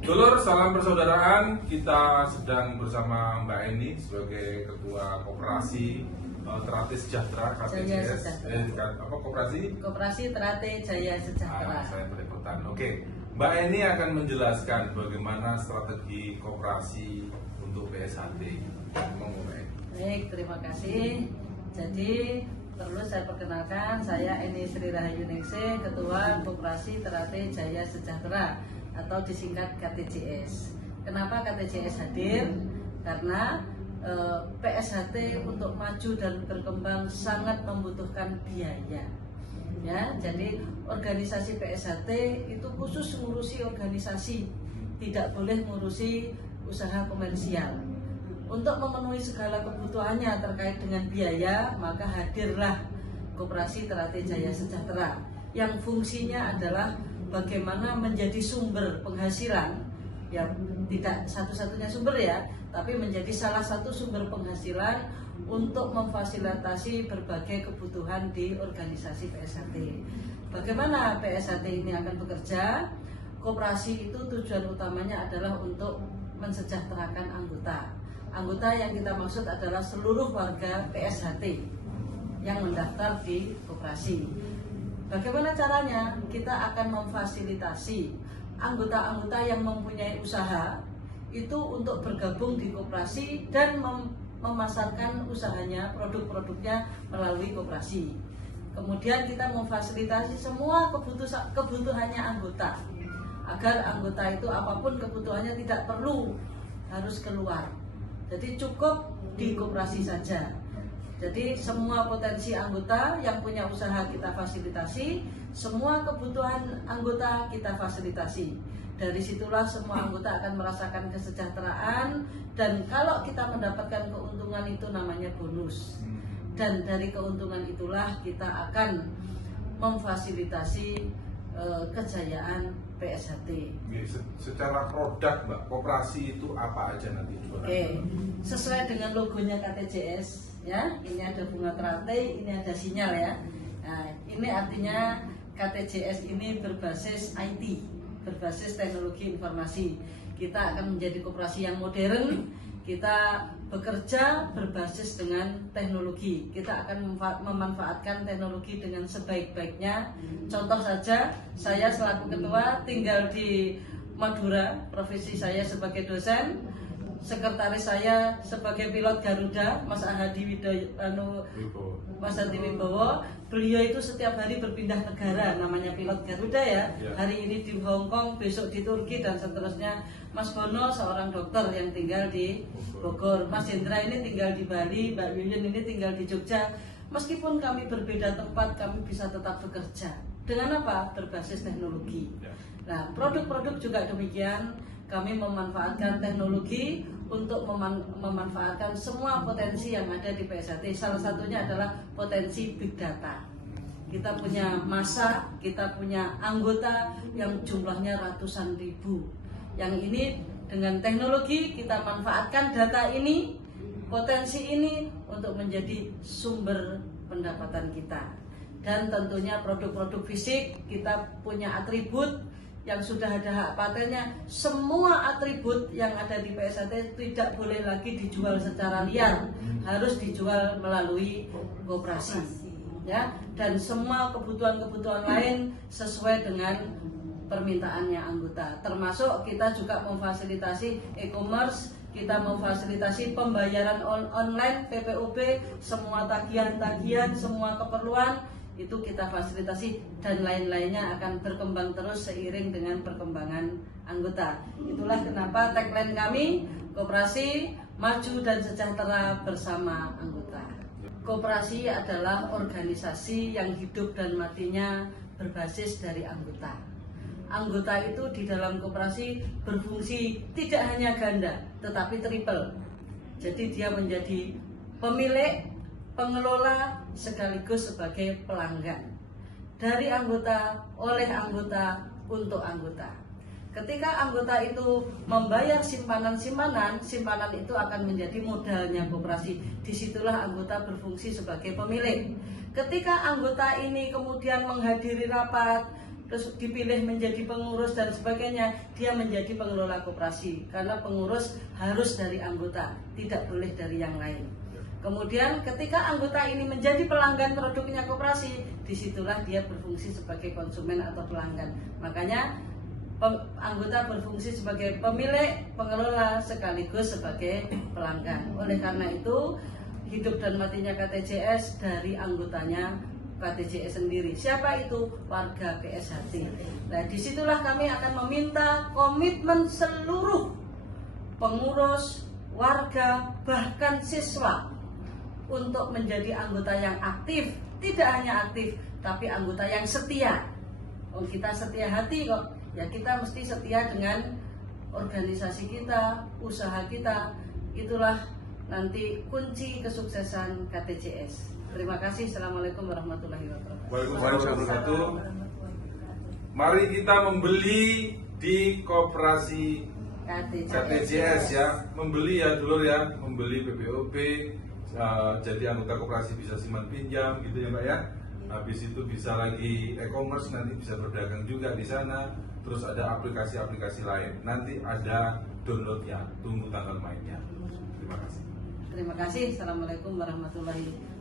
Dulur, salam persaudaraan. Kita sedang bersama Mbak Eni sebagai Ketua Koperasi Terate Sejahtera KTJS. Koperasi Terate Jaya Sejahtera. Saya berikutan. Oke, Mbak Eni akan menjelaskan bagaimana strategi koperasi untuk PSHT. Baik, terima kasih. Jadi perlu saya perkenalkan, saya Eni Sri Rahayu Ningsih, Ketua Koperasi Terate Jaya Sejahtera atau disingkat KTJS. Kenapa KTJS hadir? Karena PSHT untuk maju dan berkembang sangat membutuhkan biaya. Ya, jadi organisasi PSHT itu khusus ngurusi organisasi, tidak boleh ngurusi usaha komersial. Untuk memenuhi segala kebutuhannya terkait dengan biaya, maka hadirlah Koperasi Terate Jaya Sejahtera yang fungsinya adalah bagaimana menjadi sumber penghasilan, ya tidak satu-satunya sumber ya, tapi menjadi salah satu sumber penghasilan untuk memfasilitasi berbagai kebutuhan di organisasi PSHT. Bagaimana PSHT ini akan bekerja? Koperasi itu tujuan utamanya adalah untuk mensejahterakan anggota. Anggota yang kita maksud adalah seluruh warga PSHT yang mendaftar di koperasi. Bagaimana caranya? Kita akan memfasilitasi anggota-anggota yang mempunyai usaha itu untuk bergabung di koperasi dan memasarkan usahanya, produk-produknya melalui koperasi. Kemudian kita memfasilitasi semua kebutuhannya anggota, agar anggota itu apapun kebutuhannya tidak perlu harus keluar. Jadi cukup di koperasi saja. Jadi semua potensi anggota yang punya usaha kita fasilitasi, semua kebutuhan anggota kita fasilitasi. Dari situlah semua anggota akan merasakan kesejahteraan, dan kalau kita mendapatkan keuntungan itu namanya bonus. Dan dari keuntungan itulah kita akan memfasilitasi kejayaan PSHT. Secara produk, Mbak, koperasi itu apa aja nanti? Oke, sesuai dengan logonya KTJS. Ya, ini ada bunga terate, ini ada sinyal ya. Nah, ini artinya KTJS ini berbasis IT, berbasis teknologi informasi. Kita akan menjadi koperasi yang modern. Kita bekerja berbasis dengan teknologi. Kita akan memanfaatkan teknologi dengan sebaik-baiknya. Contoh saja, saya selaku ketua tinggal di Madura, profesi saya sebagai dosen. Sekretaris saya sebagai pilot Garuda, Mas Ahadi Wibowo. Beliau itu setiap hari berpindah negara, namanya pilot Garuda ya. Hari ini di Hong Kong, besok di Turki dan seterusnya. Mas Bono seorang dokter yang tinggal di Bogor. Mas Hendra ini tinggal di Bali, Mbak Yuyun ini tinggal di Jogja. Meskipun kami berbeda tempat, kami bisa tetap bekerja. Dengan apa? Berbasis teknologi. Nah, produk-produk juga demikian. Kami memanfaatkan teknologi untuk memanfaatkan semua potensi yang ada di PSHT. Salah satunya adalah potensi big data. Kita punya massa, kita punya anggota yang jumlahnya ratusan ribu. Yang ini dengan teknologi kita manfaatkan data ini, potensi ini untuk menjadi sumber pendapatan kita. Dan tentunya produk-produk fisik, kita punya atribut yang sudah ada hak patennya. Semua atribut yang ada di PSHT tidak boleh lagi dijual secara liar, harus dijual melalui koperasi, ya. Dan semua kebutuhan-kebutuhan lain sesuai dengan permintaannya anggota. Termasuk kita juga memfasilitasi e-commerce, kita memfasilitasi pembayaran online, PPOP, semua tagihan-tagihan, semua keperluan itu kita fasilitasi, dan lain-lainnya akan berkembang terus seiring dengan perkembangan anggota. Itulah kenapa tagline kami, Koperasi Maju dan Sejahtera Bersama Anggota. Koperasi adalah organisasi yang hidup dan matinya berbasis dari anggota. Anggota itu di dalam koperasi berfungsi tidak hanya ganda, tetapi triple. Jadi dia menjadi pemilik, pengelola, sekaligus sebagai pelanggan. Dari anggota, oleh anggota, untuk anggota. Ketika anggota itu membayar simpanan-simpanan, simpanan itu akan menjadi modalnya koperasi. Disitulah anggota berfungsi sebagai pemilik. Ketika anggota ini kemudian menghadiri rapat, terus dipilih menjadi pengurus dan sebagainya, dia menjadi pengelola koperasi. Karena pengurus harus dari anggota, tidak boleh dari yang lain. Kemudian ketika anggota ini menjadi pelanggan produknya koperasi, disitulah dia berfungsi sebagai konsumen atau pelanggan. Makanya anggota berfungsi sebagai pemilik, pengelola, sekaligus sebagai pelanggan. Oleh karena itu, hidup dan matinya KTJS dari anggotanya KTJS sendiri. Siapa itu? Warga PSHT. Nah, disitulah kami akan meminta komitmen seluruh pengurus, warga, bahkan siswa untuk menjadi anggota yang aktif. Tidak hanya aktif, tapi anggota yang setia. Oh, kita setia hati kok. Ya, kita mesti setia dengan organisasi kita, usaha kita. Itulah nanti kunci kesuksesan KTJS. Terima kasih. Assalamualaikum warahmatullahi wabarakatuh. Waalaikumsalam warahmatullahi wabarakatuh. Mari kita membeli di koperasi KTJS ya, membeli ya dulur ya, membeli PPOB, jadi anggota koperasi bisa simpan pinjam gitu ya Mbak ya. Habis itu bisa lagi e-commerce, nanti bisa berdagang juga di sana. Terus ada aplikasi-aplikasi lain. Nanti ada downloadnya, tunggu tanggal mainnya. Terima kasih. Terima kasih. Assalamualaikum warahmatullahi wabarakatuh.